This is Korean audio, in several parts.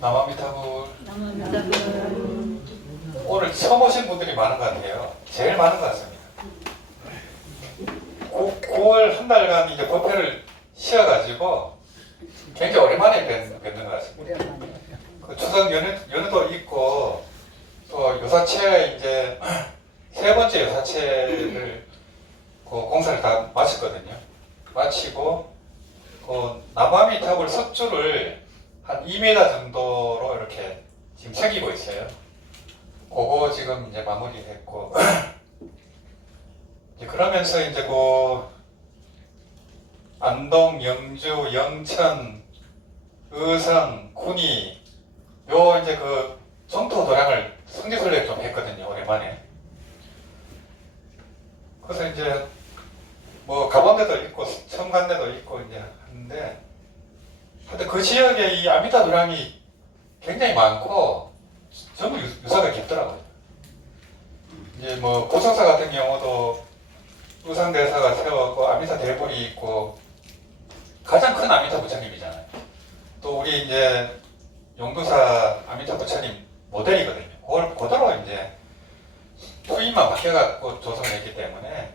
남아미타불. 남아미타불. 오늘 처음 오신 분들이 많은 것 같아요. 제일 많은 것 같습니다. 9월 한 달간 이제 법회를 쉬어가지고 굉장히 오랜만에 뵙는 것 같습니다. 그 추석 연휴도 있고 또 요사체 이제 세 번째 요사체를 그 공사를 다 마쳤거든요. 마치고 그 남아미타불 석주를 한 2m 정도로 이렇게 지금 새기고 있어요. 그거 지금 이제 마무리했고 이제 그러면서 이제 그 안동, 영주, 영천, 의성, 군위 요 이제 그 정토 도량을 성지순례 좀 했거든요. 오랜만에. 그래서 이제 뭐 가본 데도 있고 처음 간 데도 있고 이제 하는데 하여튼 그 지역에 이 아미타 도량이 굉장히 많고 전부 유사가 깊더라고요. 이제 뭐 고성사 같은 경우도 의상대사가 세웠고 아미타 대불이 있고 가장 큰 아미타 부처님이잖아요. 또 우리 이제 용두사 아미타 부처님 모델이거든요. 그걸 그대로 이제 투입만 바뀌어갖고 조성했기 때문에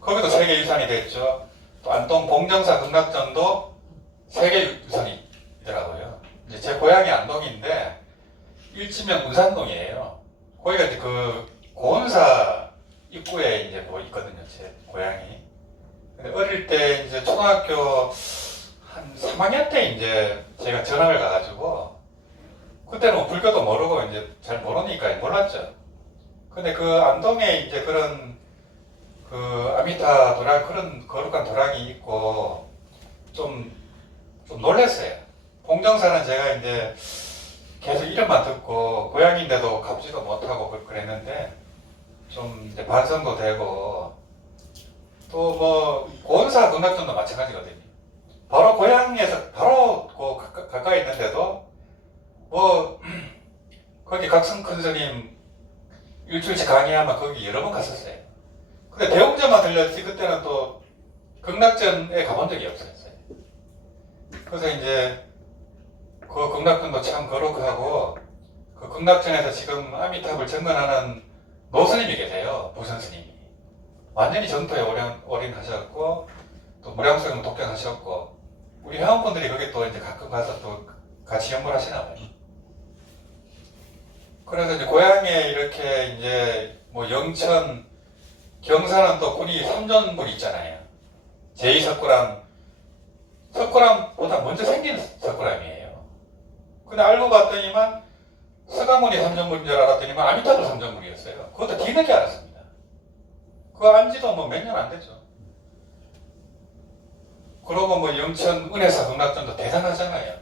거기도 세계유산이 됐죠. 또 안동 봉정사 극락전도 세계유산이더라고요. 이제 제 고향이 안동인데 일지면 문산동이에요. 거기가 이제 그 고은사 입구에 이제 뭐 있거든요. 제 고향이. 근데 어릴 때 이제 초등학교 한 3학년 때 이제 제가 전학을 가가지고 그때는 뭐 불교도 모르고 이제 잘 모르니까 몰랐죠. 근데 그 안동에 이제 그런 그 아미타 도량 그런 거룩한 도량이 있고 좀 놀랐어요. 봉정사는 제가 이제 계속 이름만 듣고 고향인데도 가보지도 못하고 그랬는데 좀 이제 반성도 되고 또 뭐 고은사 극락전도 마찬가지거든요. 바로 고향에서 바로 그 가까이 있는데도 뭐 거기 각성 큰 스님 일주일치 강의하면 거기 여러 번 갔었어요. 근데 대웅전만 들렸지 그때는 또 극락전에 가본 적이 없었어요. 그래서 이제 그 극락전도 참 거룩하고 그 극락전에서 지금 아미탑을 증언하는 노스님이 계세요. 부선스님이. 완전히 정토에 올인하셨고 또 무량수경 독견하셨고 우리 회원분들이 거기 또 이제 가끔 가서 또 같이 연구를 하시나 봐요. 그래서 이제 고향에 이렇게 이제 뭐 영천, 경산은 또 군이 삼존불 있잖아요. 제2석굴암, 석굴암보다 먼저 생긴 석굴암이에요. 근데 알고 봤더니만 서가모니 삼존불인 줄 알았더니만 아미타불 삼존불이었어요. 그것도 뒤늦게 알았습니다. 그거 안지도 뭐 몇 년 안 됐죠. 그러고 뭐 영천 은혜사 극락전도 대단하잖아요.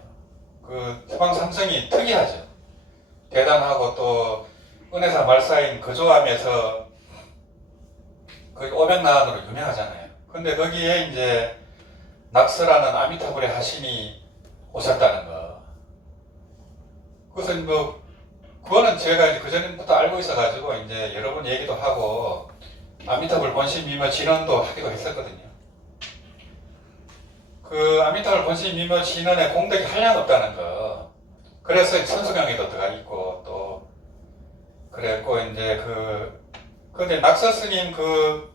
그 태방 삼성이 특이하죠. 대단하고 또 은혜사 말사인 거조암에서 거기 500나안으로 유명하잖아요. 근데 거기에 이제 낙서라는 아미타불의 하신이 오셨다는 거. 그래서 뭐 그거는 제가 이제 그전부터 알고 있어가지고 이제 여러 번 얘기도 하고 아미타불 본심 미묘 진언도 하기도 했었거든요. 그 아미타불 본심 미묘 진언에 공덕이 한량 없다는 거. 그래서 천수경에도 들어가 있고 또 그랬고 이제 근데 낙서 스님 그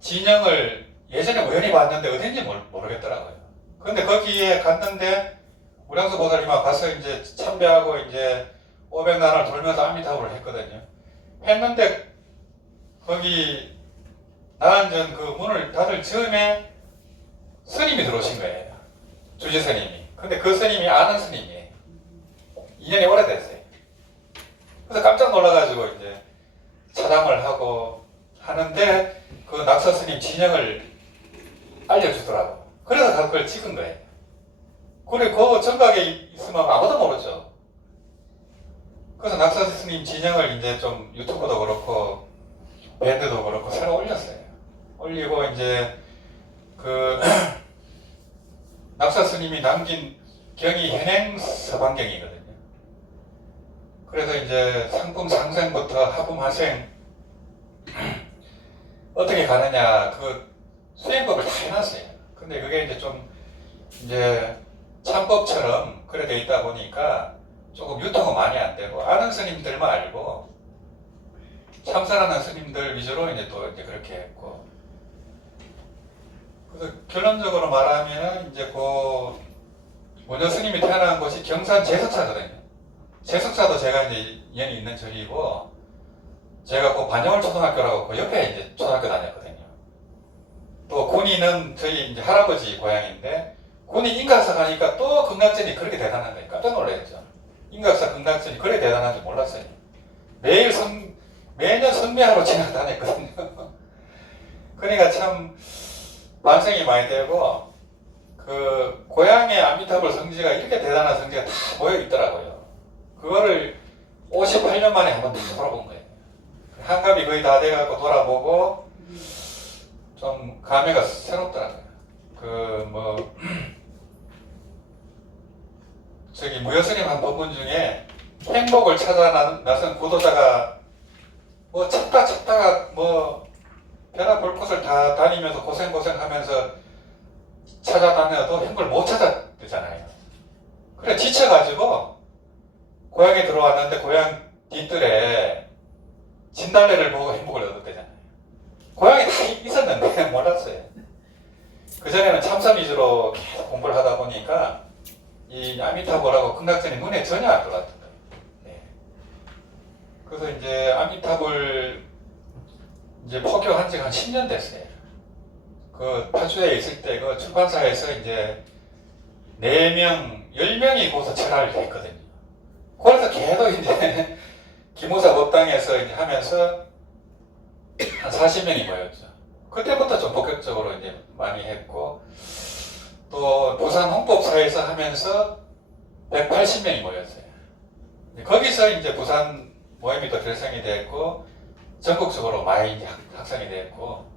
진영을 예전에 우연히 봤는데 어딘지 모르겠더라고요. 근데 거기에 갔는데 우량수 보살님하고 가서 이제 참배하고 이제 500나라를 돌면서 아미타불을 했거든요. 했는데 거기 나한전 그 문을 닫을 즈음에 스님이 들어오신 거예요. 주지 스님이. 근데 그 스님이 아는 스님이에요. 2년이 오래됐어요. 그래서 깜짝 놀라가지고 이제 차담을 하고 하는데 그 낙서 스님 진영을 알려주더라고. 그래서 그걸 찍은 거예요. 그리고 그 정각에 있으면 아무도 모르죠. 그래서 낙서 스님 진영을 이제 좀 유튜브도 그렇고 밴드도 그렇고 새로 올렸어요. 올리고 이제 그 낙서 스님이 남긴 경이 현행 서방경이거든요. 그래서 이제 상품 상생부터 하품 하생 어떻게 가느냐 그 수행법을 다 해놨어요. 근데 그게 이제 좀 이제 참법처럼 그래 돼 있다 보니까 조금 유통은 많이 안 되고 아는 스님들만 알고 참선하는 스님들 위주로 이제 또 이제 그렇게 했고 그래서 결론적으로 말하면 이제 그 원효 스님이 태어난 곳이 경산 제석사거든요. 제석사도 제가 이제 인연이 있는 절이고 제가 그 반영월 초등학교라고 그 옆에 이제 초등학교 다녔거든요. 또 군인은 저희 이제 할아버지 고향인데 군인 인각사 가니까 또 극락전이 그렇게 대단한 거니까 깜짝 놀랐죠. 인각사 극락전이 그렇게 대단한 줄 몰랐어요. 매년 선배하러 지나다녔거든요. 그러니까 참 반성이 많이 되고 그 고향의 아미타불 성지가 이렇게 대단한 성지가 다 모여 있더라고요. 그거를 58년 만에 한번 다 돌아본 거예요. 한갑이 거의 다 돼갖고 돌아보고 좀 감회가 새롭더라고요. 그 뭐 저기 무여스님 한 법문 중에 행복을 찾아 나선 구도자가 뭐 찾다가 뭐 변화 볼 곳을 다 다니면서 고생하면서 찾아다녀도 행복을 못 찾았대잖아요. 그래 지쳐가지고 고향에 들어왔는데 고향 뒷뜰에 진달래를 보고 행복을 얻었대잖아요. 고향에 다 있었는데 몰랐어요. 그전에는 참선 위주로 계속 공부를 하다 보니까 이 아미타불하고 극락전이 눈에 전혀 안 들어왔던 거예요. 네. 그래서 이제 아미타불 이제 포교한 지가 한 10년 됐어요. 그 파주에 있을 때 그 출판사에서 이제 4명, 10명이 거기서 철학을 했거든요. 그래서 계속 이제 기무사 법당에서 이제 하면서 한 40명이 모였죠. 그때부터 좀 본격적으로 이제 많이 했고 또 부산 홍법사에서 하면서 180명이 모였어요. 거기서 이제 부산 모임이 또 결성이 됐고 전국적으로 많이 이제 확산이 됐고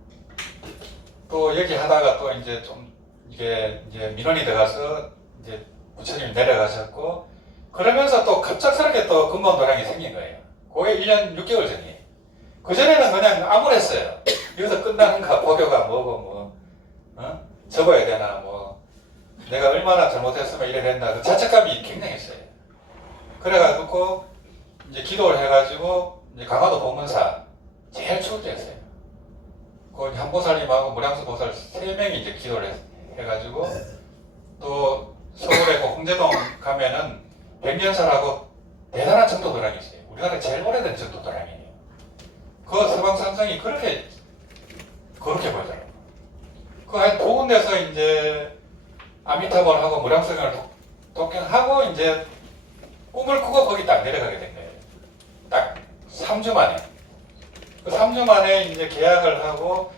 또 여기 하다가 또 이제 좀 이게 이제 민원이 들어가서 이제 부처님이 내려가셨고 그러면서 또 갑작스럽게 또 근본도량이 생긴 거예요. 그게 1년 6개월 전이에요. 그전에는 그냥 암울했어요. 여기서 끝나는가, 보교가 뭐고, 뭐, 접어야 되나, 뭐, 내가 얼마나 잘못했으면 이래 된다. 그 자책감이 굉장했어요. 그래가지고, 이제 기도를 해가지고, 이제 강화도 법문사, 제일 추울 때였어요. 그 한보살님하고 무량수 보살 3명이 이제 기도를 해가지고, 또 서울에 그 홍제동 가면은 백년사라고 대단한 정도도량이 있어요. 우리나라 제일 오래된 정도도량이에요. 그 서방산성이 그렇게 보이더라고요. 그 한 두 군데서 이제 아미타불하고 무량성을 독경하고 이제 꿈을 꾸고 거기 딱 내려가게 된 거예요. 딱 3주 만에. 그 3주 만에 이제 계약을 하고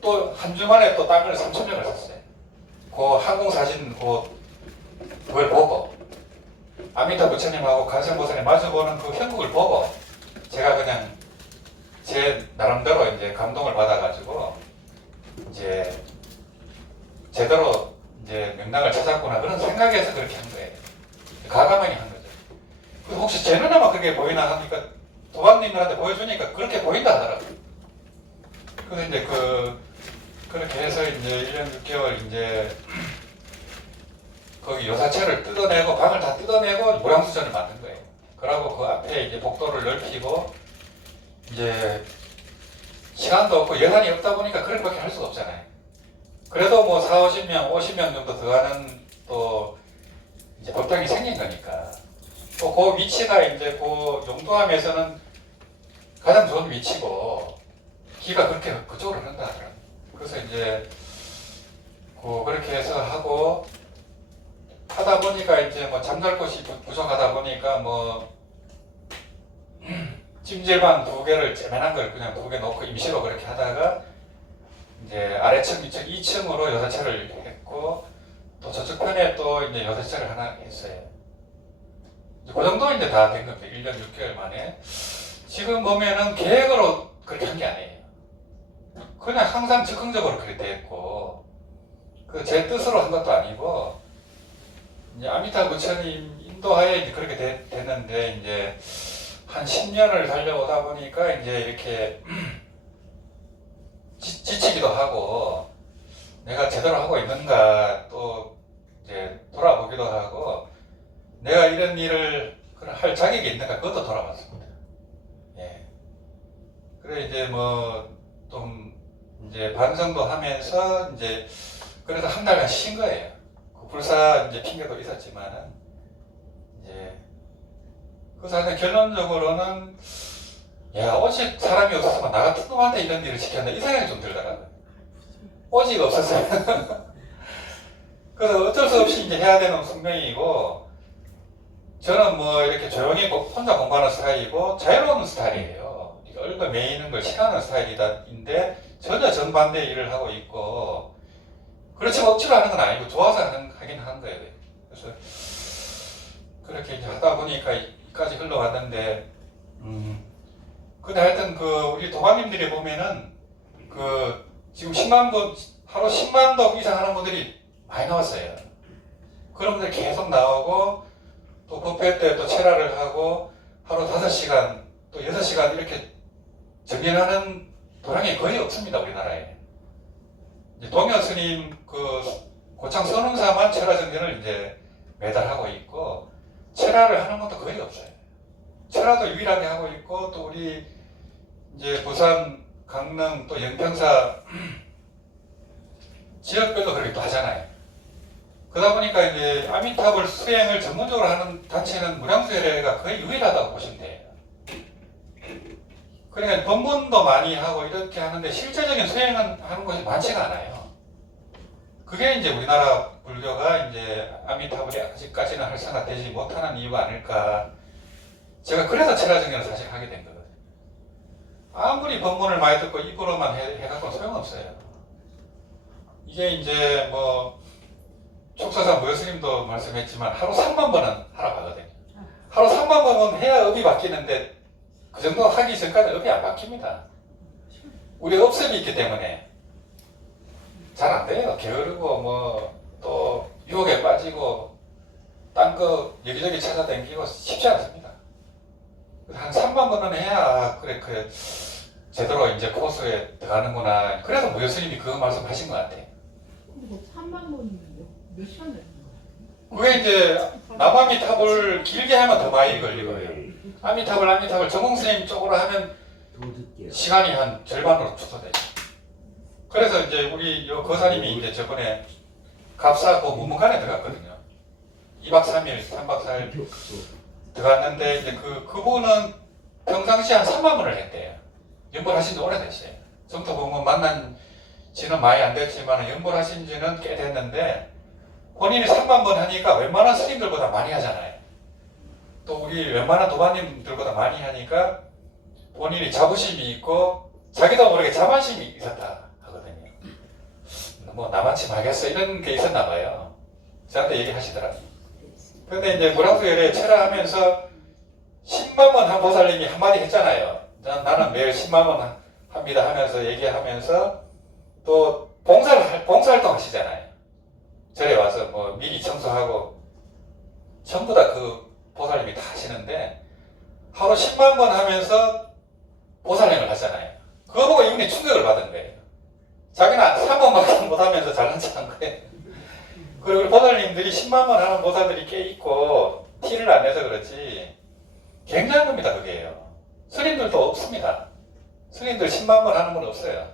또 한 주 만에 또 땅을 3,000명을 샀어요. 그 항공사진 그걸 보고 아미타 부처님하고 관세음보살님 마주보는 그 형국을 보고 제가 그냥 제 나름대로 이제 감동을 받아가지고 이제 제대로 이제 명당을 찾았구나 그런 생각에서 그렇게 한 거예요. 가감하게 한 거죠. 그래서 혹시 제 눈에만 그렇게 보이나 하니까 도반님들한테 보여주니까 그렇게 보인다 하더라고요. 그래서 이제 그렇게 해서 이제 1년 6개월 이제 거기 요사체를 뜯어내고 방을 다 뜯어내고 무량수전을 만든 거예요. 그러고 그 앞에 이제 복도를 넓히고 이제 시간도 없고 예산이 없다 보니까 그런 밖에 할 수가 없잖아요. 그래도 뭐 40, 50명 정도 들어가는 또 이제 법당이 생긴 거니까 또 그 위치가 이제 그 용두암에서는 가장 좋은 위치고 기가 그렇게 그쪽으로 흐른다 하더라고요. 그래서 이제 그렇게 해서 하다 보니까 이제 뭐 잠잘 곳이 부족하다 보니까 뭐 찜질방 2개를 재면한 걸 그냥 2개 놓고 임시로 그렇게 하다가 이제 아래층, 위층 2층으로 여사체를 했고 또 저쪽 편에 또 이제 여사체를 하나 했어요. 그 정도 이제 다 된 겁니다. 1년 6개월 만에. 지금 보면은 계획으로 그렇게 한 게 아니에요. 그냥 항상 즉흥적으로 그렇게 됐고 그 제 뜻으로 한 것도 아니고 이제 아미타 부처님 인도하에 이제 그렇게 됐는데 이제 한 10년을 달려오다 보니까 이제 이렇게 지치기도 하고 내가 제대로 하고 있는가 또 이제 돌아보기도 하고 내가 이런 일을 할 자격이 있는가 그것도 돌아봤습니다. 예. 그래 이제 뭐 좀 이제 반성도 하면서 이제 그래도 한 달간 쉰 거예요. 그 불사 이제 핑계도 있었지만은 이제 그래서 결론적으로는 야 오직 사람이 없었으면 나 같은 놈한테 이런 일을 시켰나 이 생각이 좀 들더라고요. 오직 없었어요. 그래서 어쩔 수 없이 이제 해야 되는 숙명이고 저는 뭐 이렇게 조용히 혼자 공부하는 스타일이고 자유로운 스타일이에요. 얼굴 매이는 걸 싫어하는 스타일인데 전혀 정반대 일을 하고 있고 그렇지만 억지로 하는 건 아니고 좋아서 하긴 하는 거예요. 그래서 그렇게 이제 하다 보니까 이까지 흘러왔는데 근데 하여튼 그 우리 도마님들이 보면은 그 지금 10만 도 하루 10만 도 이상 하는 분들이 많이 나왔어요. 그런 분들 계속 나오고 또 법회 때 또 체라를 하고 하루 5시간 또 6시간 이렇게 정진하는 도량이 거의 없습니다. 우리나라에. 이제 동여 스님 그 고창 선운사만 체라 정진을 이제 매달 하고 있고 체라를 하는 것도 거의 없어요. 체라도 유일하게 하고 있고 또 우리 이제 부산, 강릉 또 영평사 지역별로 그렇게 또 하잖아요. 그러다 보니까 이제 아미타불 수행을 전문적으로 하는 단체는 무량수회례가 거의 유일하다고 보시면 돼요. 그러니까 법문도 많이 하고 이렇게 하는데 실제적인 수행은 하는 것이 많지가 않아요. 그게 이제 우리나라 불교가 이제 아미타불이 아직까지는 활성화되지 못하는 이유가 아닐까. 제가 그래서 체라정연을 사실 하게 된 거거든요. 아무리 법문을 많이 듣고 입으로만 해갖고 소용없어요. 이게 이제 뭐 촉사사 무효스님도 말씀했지만 하루 3만 번은 하러 가거든요. 하루 3만 번은 해야 업이 바뀌는데 그 정도 하기 전까지 업이 안 바뀝니다. 우리 업습이 있기 때문에 잘 안 돼요. 게으르고 뭐 또 유혹에 빠지고 딴 거 여기저기 찾아다니고 쉽지 않습니다. 한 3만 번은 해야 그래 제대로 이제 코스에 들어가는구나. 그래서 무효스님이 그거 말씀하신 것 같아요. 근데 3만 원이면 몇 시간 되는 거야? 그게 이제 남아미탑을 길게 하면 더 많이 걸리고요. 아미탑을 정공스님 쪽으로 하면 시간이 한 절반으로 축소되죠. 그래서 이제 우리 요 거사님이 이제 저번에 갑사고 무문관에 들어갔거든요. 2박 3일, 3박 4일 들어갔는데 이제 그분은 평상시에 한 3만 원을 했대요. 연보하신 지 오래됐어요. 정토 보면 만난 지는 많이 안 됐지만 연보하신 지는 꽤 됐는데 본인이 3만 번 하니까 웬만한 스님들보다 많이 하잖아요. 또 우리 웬만한 도반님들보다 많이 하니까 본인이 자부심이 있고 자기도 모르게 자만심이 있었다 하거든요. 뭐 나만치 하겠어 이런 게 있었나 봐요. 저한테 얘기하시더라고요. 근데 이제 무량수열에 체라하면서 10만 번 한 보살님이 한마디 했잖아요. 나는 매일 10만 번 합니다 하면서 얘기하면서 또 봉사활동 하시잖아요. 절에 와서 뭐 미리 청소하고 전부 다 그 보살님이 다 하시는데 하루 10만 번 하면서 보살님을 하잖아요. 그거 보고 이분이 충격을 받은 거예요. 자기는 3번밖에 못하면서 잘난 척한 거예요. 그리고 우리 보살님들이 10만 번 하는 보살들이 꽤 있고 티를 안 내서 그렇지 굉장한 겁니다. 그게요. 스님들도 없습니다. 스님들 10만 번 하는 분 없어요.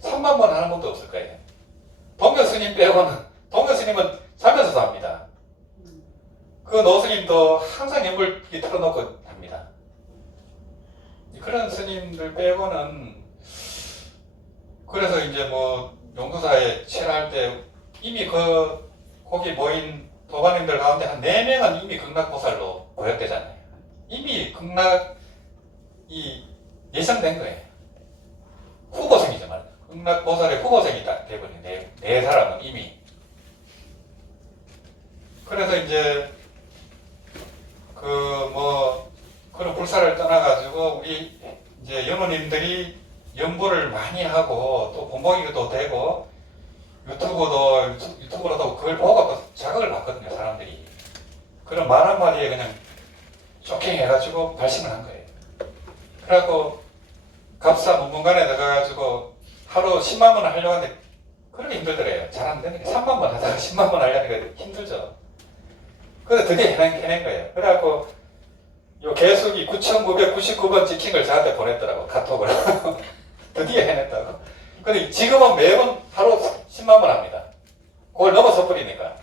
3만 번 하는 분도 없을 거예요. 동교 스님 빼고는 동교 스님은 자면서도 합니다. 그 노스님도 항상 연불기 틀어놓고 합니다. 그런 스님들 빼고는 그래서 이제 뭐 용도사에 체라할 때 이미 거기 모인 도반님들 가운데 한 4명은 이미 극락보살로 보였대잖아요. 이미 극락이 예상된 거예요. 후보생이죠 말이에요. 극락보살의 후보생이 딱 돼버린 네 사람은 이미. 그래서 이제 그런 불사를 떠나가지고 우리 이제 연호님들이 연보를 많이 하고 또 본보기도 되고 유튜브로도 그걸 보고 자극을 받거든요, 사람들이. 그런 말 한마디에 그냥 쇼킹해가지고 발심을 한 거예요. 그래갖고 갑사 문문관에 들어가가지고 하루 10만 원을 하려고 하는데 그렇게 힘들더래요. 잘 안 되니까 3만 원 하다가 10만 원 하려니까 힘들죠. 그래서 드디어 해낸 거예요. 그래갖고 요 개수기 9,999번 찍힌 걸 저한테 보냈더라고, 카톡을. 드디어 해냈다고. 근데 지금은 매번 하루 10만 번 합니다. 그걸 넘어서 버리니까.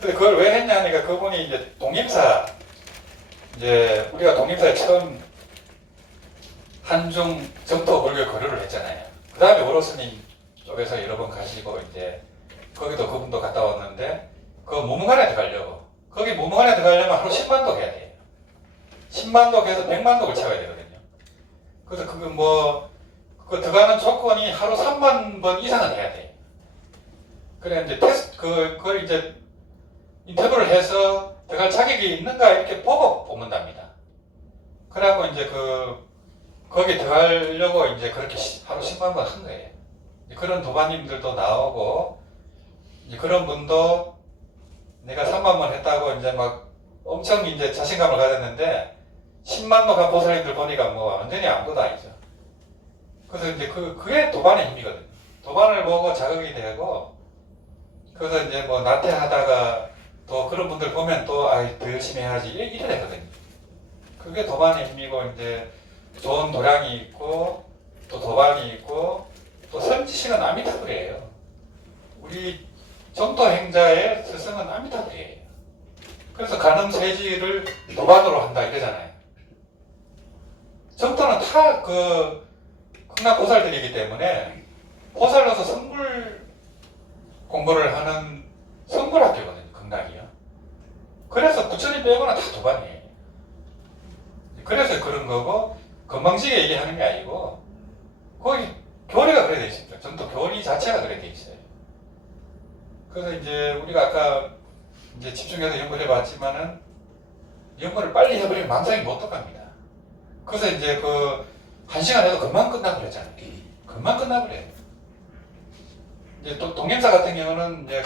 근데 그걸 왜 했냐니까 그분이 이제 독립사, 이제 우리가 독립사에 처음 한중 정토 불교 거류를 했잖아요. 그 다음에 오로스님 쪽에서 여러 번 가시고 이제 거기도 그분도 갔다 왔는데 그 무문관에 들어가려고. 거기 무문관에 들어가려면 하루 10만독 해야 돼요. 10만독 해서 100만독을 채워야 되거든요. 그래서 그거 뭐, 그 들어가는 조건이 하루 3만 번 이상은 해야 돼요. 그래, 이제 그걸 이제 인터뷰를 해서 들어갈 자격이 있는가 이렇게 보고 뽑는답니다. 그래갖고 이제 거기 들어가려고 이제 그렇게 하루 10만 번 한 거예요. 그런 도반님들도 나오고, 이제 그런 분도 내가 3만 번 했다고 이제 막 엄청 이제 자신감을 가졌는데 10만 번 간 보살님들 보니까 뭐 완전히 아무것도 아니죠. 그래서 이제 그게 도반의 힘이거든요. 도반을 보고 자극이 되고, 그래서 이제 뭐 나태하다가 또 그런 분들 보면 또 더 열심히 해야지 이래 되거든요. 그게 도반의 힘이고, 이제 좋은 도량이 있고 또 도반이 있고 또 선지식은 아미타불이에요. 우리 정토 행자의 스승은 아미타불이에요. 그래서 간음세지를 도반으로 한다 이러잖아요. 정토는 다 극락 보살들이기 때문에 보살로서 성불 공부를 하는 성불학교거든요. 극락이요. 그래서 부처님 빼고는 다 도반이에요. 그래서 그런 거고, 건방지게 얘기하는 게 아니고 거기 교리가 그래 돼 있습니다. 정토 교리 자체가 그래 돼 있어요. 그래서 이제 우리가 아까 이제 집중해서 연구를 해봤지만은 연구를 빨리 해버리면 망상이 못 들어갑니다. 그래서 이제 1시간 해도 금방 끝나버렸잖아요. 금방 끝나버려요. 이제 또 동행사 같은 경우는 이제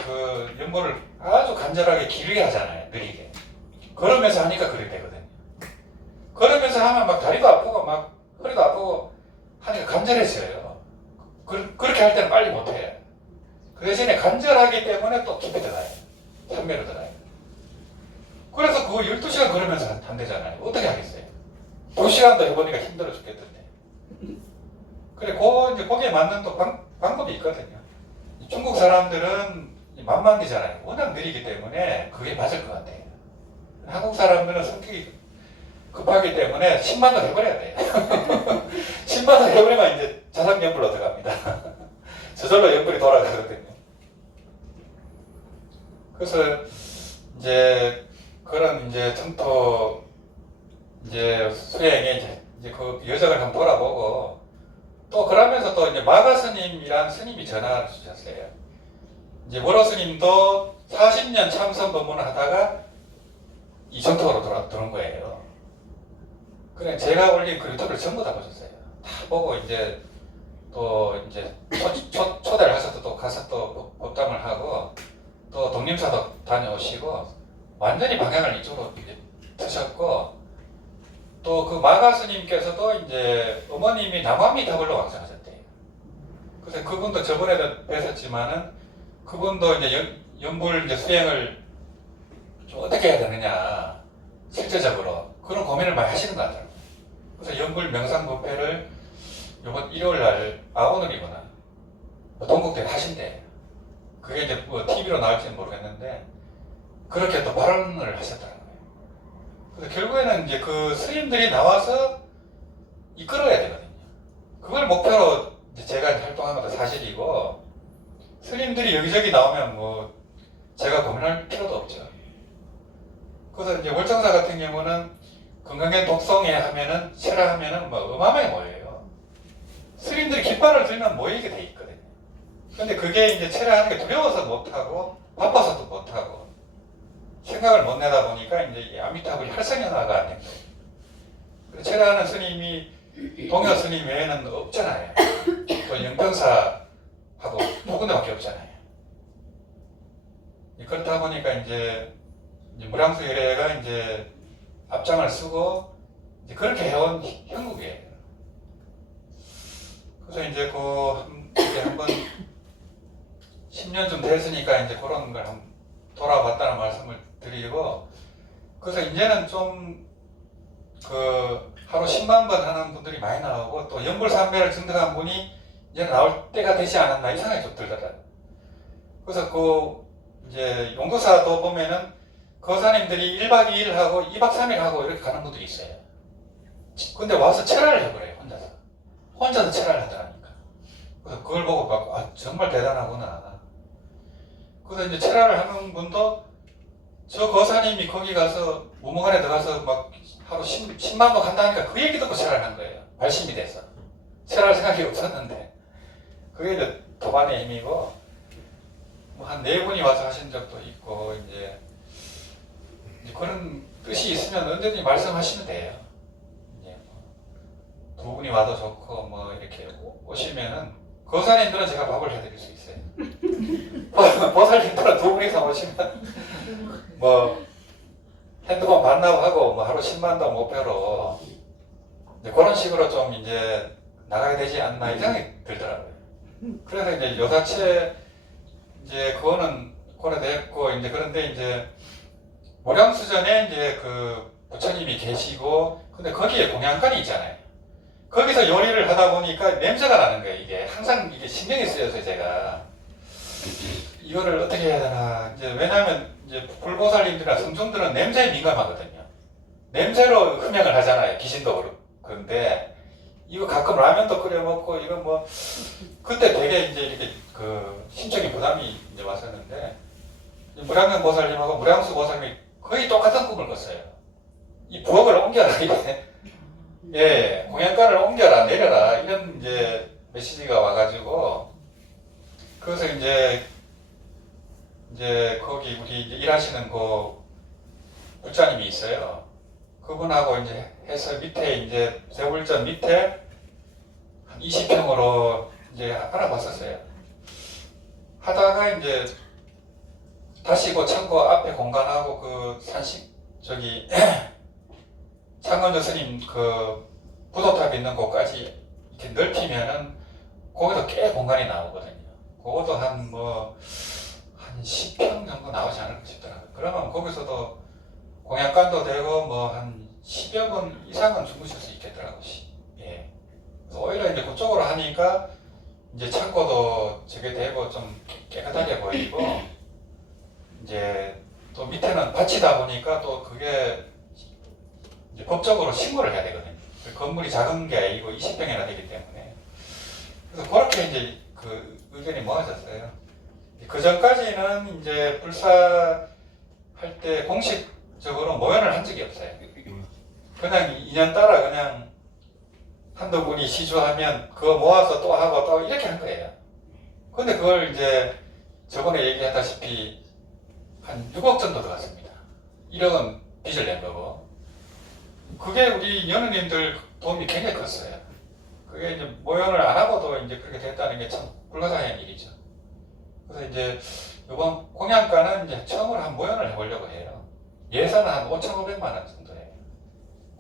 연구를 아주 간절하게 길게 하잖아요. 느리게. 걸으면서 하니까 그렇게 되거든요. 걸으면서 하면 막 다리도 아프고 막 허리도 아프고 하니까 간절해져요. 그렇게 할 때는 빨리 못해요. 그 대신에 간절하기 때문에 또 깊이 들어가요. 산매로 들어가요. 그래서 그거 12시간 걸으면서 한대잖아요. 어떻게 하겠어요? 2시간도 해보니까 힘들어 죽겠던데. 그래, 이제 거기에 맞는 또 방법이 있거든요. 중국 사람들은 만만기잖아요. 워낙 느리기 때문에 그게 맞을 것 같아요. 한국 사람들은 성격이 급하기 때문에 10만도 해버려야 돼요. 10만도 해버리면 이제 자상연불로 들어갑니다. 저절로 연불이 돌아가거든요. 그래서 이제 그런 이제 정토 이제 수행에 이제 그 여정을 한번 돌아보고, 또 그러면서 또 이제 마가 스님이란 스님이 전화를 주셨어요. 이제 월호 스님도 40년 참선 법문을 하다가 이 정토로 들어온 거예요. 그래, 제가 올린 그 유튜브를 전부 다 보셨어요. 다 보고 이제 또 이제 초대를 하셔서 또 가서 또 법담을 하고 또 독립사도 다녀오시고 완전히 방향을 이쪽으로 이제 드셨고, 또 그 마가 스님께서도 이제 어머님이 남아미타불로 왕성하셨대요. 그래서 그분도 저번에도 뵀었지만은 그분도 이제 연불 이제 수행을 좀 어떻게 해야 되느냐, 실제적으로 그런 고민을 많이 하시는 것 같아요. 그래서 연불 명상법회를 이번 일요일 날, 오늘이구나, 동국대 하신대. 그게 이제 뭐 TV로 나올지는 모르겠는데 그렇게 또 발언을 하셨더라고요. 그래서 결국에는 이제 그 스님들이 나와서 이끌어야 되거든요. 그걸 목표로 이제 제가 활동한 것도 사실이고, 스님들이 여기저기 나오면 뭐 제가 고민할 필요도 없죠. 그래서 이제 월정사 같은 경우는 건강의 독성에 하면은 체라 하면은 뭐 어마어마하게 모여요. 스님들이 깃발을 들면 모이게 돼 있거든요. 근데 그게 이제 체라 하는 게 두려워서 못하고 바빠서도 못하고 생각을 못 내다 보니까 이제 이 아미타불이 활성화가 안 된 거예요. 체라하는 스님이 동여 스님 외에는 없잖아요. 또 영평사하고 두 군데밖에 없잖아요. 그렇다 보니까 이제 무량수 열애가 이제 앞장을 쓰고 이제 그렇게 해온 형국이에요. 그래서 이제 한번 10년쯤 됐으니까 이제 그런 걸 한번 돌아봤다는 말씀을 드리고, 그래서 이제는 좀 그 하루 10만 번 하는 분들이 많이 나오고, 또 연불산매를 증득한 분이 이제 나올 때가 되지 않았나 이 생각이 좀 들더라고요. 그래서 그 이제 용도사도 보면은 거사님들이 1박 2일 하고 2박 3일 하고 이렇게 가는 분들이 있어요. 근데 와서 철화를 해버려요, 혼자서. 혼자서 철화를 하더라니까. 그래서 그걸 보고 막, 아, 정말 대단하구나. 그래서 이제 철화를 하는 분도 저 거사님이 거기 가서 무무관에 들어가서 막 하루 10만 번 간다니까 그 얘기 듣고 철화를 한 거예요. 발심이 돼서. 철화할 생각이 없었는데. 그게 이제 도반의 힘이고, 뭐 한 4분이 와서 하신 적도 있고, 이제 그런 뜻이 있으면 언제든지 말씀하시면 돼요. 이제 뭐 2분이 와도 좋고, 뭐 이렇게 오시면은, 거사님들은 제가 밥을 해드릴 수 있어요. 보살님들은 2분 이상 오시면, 뭐, 핸드폰 반납 하고, 뭐 하루 10만도 목표로, 이제 그런 식으로 좀 이제 나가야 되지 않나 이 생각이 들더라고요. 그래서 이제 요사체, 이제 그거는 고려됐고, 이제 그런데 이제 모량수전에 이제 그 부처님이 계시고, 근데 거기에 공양간이 있잖아요. 거기서 요리를 하다 보니까 냄새가 나는 거예요. 이게 항상 이게 신경이 쓰여서 제가 이거를 어떻게 해야 되나. 이제 왜냐하면 이제 불보살님들이나 성중들은 냄새에 민감하거든요. 냄새로 흠양을 하잖아요. 귀신도 그렇고. 그런데 이거 가끔 라면도 끓여 먹고 이거 뭐 그때 되게 이제 이렇게 그 심적인 부담이 이제 왔었는데, 무량경 보살님하고 무량수 보살님이 거의 똑같은 꿈을 꿨어요. 이 부엌을 옮겨라 이게. 예, 공양간을 옮겨라 내려라 이런 이제 메시지가 와가지고, 그래서 이제 거기 우리 이제 일하시는 그 불자님이 있어요. 그분하고 이제 해서 밑에 이제 세불전 밑에 한 20평으로 이제 알아봤었어요. 하다가 이제 다시 그 창고 앞에 공간하고 그 산식 저기 창원조 스님 그 부도탑 있는 곳까지 이렇게 넓히면은 거기도 꽤 공간이 나오거든요. 그것도 한 10평 정도 나오지 않을까 싶더라고요. 그러면 거기서도 공약관도 되고 뭐 한 10여 분 이상은 주무실 수 있겠더라고요. 예. 그래서 오히려 이제 그쪽으로 하니까 이제 창고도 저게 되고 좀 깨끗하게 보이고, 이제 또 밑에는 밭이다 보니까 또 그게 이제 법적으로 신고를 해야 되거든요. 건물이 작은 게 아니고 20평이나 되기 때문에. 그래서 그렇게 이제 그 의견이 모아졌어요. 그 전까지는 이제 불사 할 때 공식적으로 모연을 한 적이 없어요. 그냥 인연 따라 그냥 한두 분이 시주하면 그거 모아서 또 하고 또 이렇게 한 거예요. 근데 그걸 이제 저번에 얘기했다시피 한 6억 정도 들어갔습니다. 1억은 빚을 낸 거고. 그게 우리 연우님들 도움이 굉장히 컸어요. 그게 이제 모연을 안 하고도 이제 그렇게 됐다는 게 참 불가사의한 일이죠. 그래서 이제 이번 공양가는 이제 처음으로 한 모연을 해보려고 해요. 예산은 한 5,500만 원 정도예요.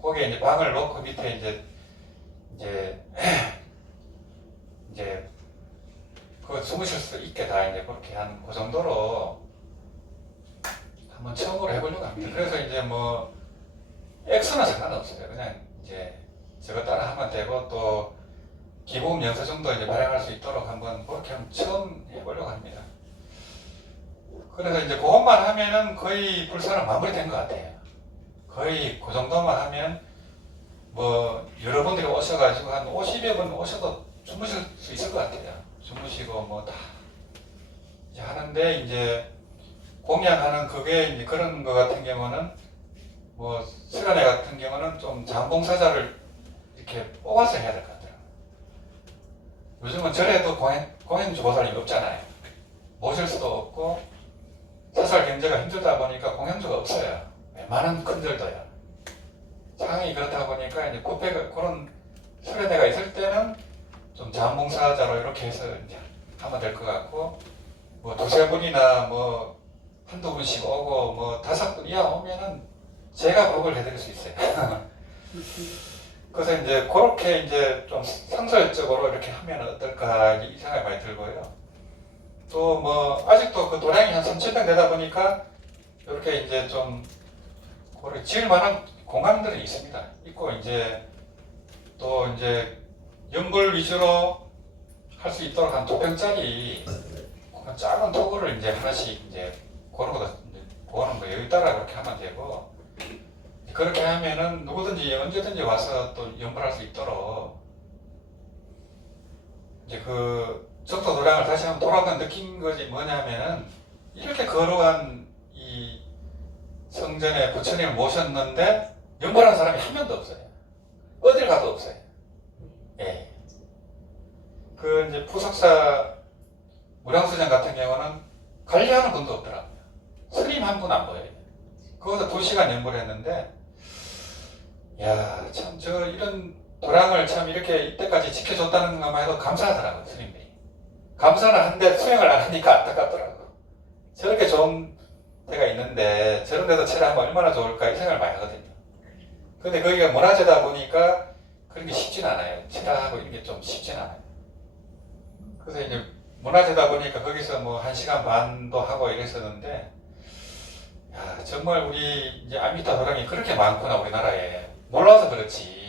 거기에 이제 방을 놓고 밑에 이제 그 주무실 수 있게 다 이제 그렇게 한 그 정도로 한번 처음으로 해보려고 합니다. 그래서 이제 뭐 액수는 상관없어요. 그냥 이제 저거 따라 하면 되고, 또 기본 연서 정도 이제 발행할 수 있도록 한번 그렇게 한번 처음 해보려고 합니다. 그래서 이제 그것만 하면은 거의 불사는 마무리된 것 같아요. 거의 그 정도만 하면 뭐 여러분들이 오셔가지고 한 50여 분 오셔도 주무실 수 있을 것 같아요. 주무시고 뭐 다 이제 하는데, 이제 공양하는 그게 이제 그런 거 같은 경우는 뭐 수련회 같은 경우는 좀 장봉사자를 이렇게 뽑아서 해야 될 것 같아요. 요즘은 절에도 공행주보살님이 없잖아요. 모실 수도 없고 사설 경제가 힘들다 보니까 공행주가 없어요. 웬만한 큰 절도요. 상황이 그렇다 보니까 이제 그런 수련회가 있을 때는 좀 자원봉사자로 이렇게 해서 이제 하면 될 것 같고, 뭐 2-3분이나 뭐 한두 분씩 오고 뭐 5분 이하 오면은 제가 법을 해드릴 수 있어요. 그래서 이제 그렇게 이제 좀 상설적으로 이렇게 하면 어떨까 이 생각이 많이 들고요. 또 뭐 아직도 그 도량이 한 3,000평 되다 보니까 이렇게 이제 좀 그걸 지을 만한 공간들이 있습니다. 있고 이제 또 이제 연불 위주로 할 수 있도록 한 2평짜리 작은 토구를 이제 하나씩 이제 그런 거다 그거는 뭐 여기 따라 그렇게 하면 되고 그렇게 하면은 누구든지 언제든지 와서 또 연불할 수 있도록 이제 그 적도 도량을 다시 한번 돌아보면 느낀 것이 뭐냐면은 이렇게 거룩한 이 성전에 부처님을 모셨는데 연불한 사람이 한 명도 없어요. 어딜 가도 없어요. 예. 그 이제 푸석사 무량수장 같은 경우는 관리하는 분도 없더라고요. 스님 한 분 안 보여요. 거기서 2시간 연불을 했는데, 야, 참, 이런 도량을 참 이렇게 이때까지 지켜줬다는 것만 해도 감사하더라고요, 스님들이. 감사는 한데 수행을 안 하니까 안타깝더라고요. 저렇게 좋은 데가 있는데, 저런 데서 체험하면 얼마나 좋을까 이 생각을 많이 하거든요. 근데 거기가 문화재다 보니까 그런 게 쉽진 않아요. 체험하고 이런 게 좀 쉽진 않아요. 그래서 이제 문화재다 보니까 거기서 뭐 1시간 반도 하고 이랬었는데, 야, 정말 우리 이제 아미타 도량이 그렇게 많구나, 우리나라에. 몰라서 그렇지.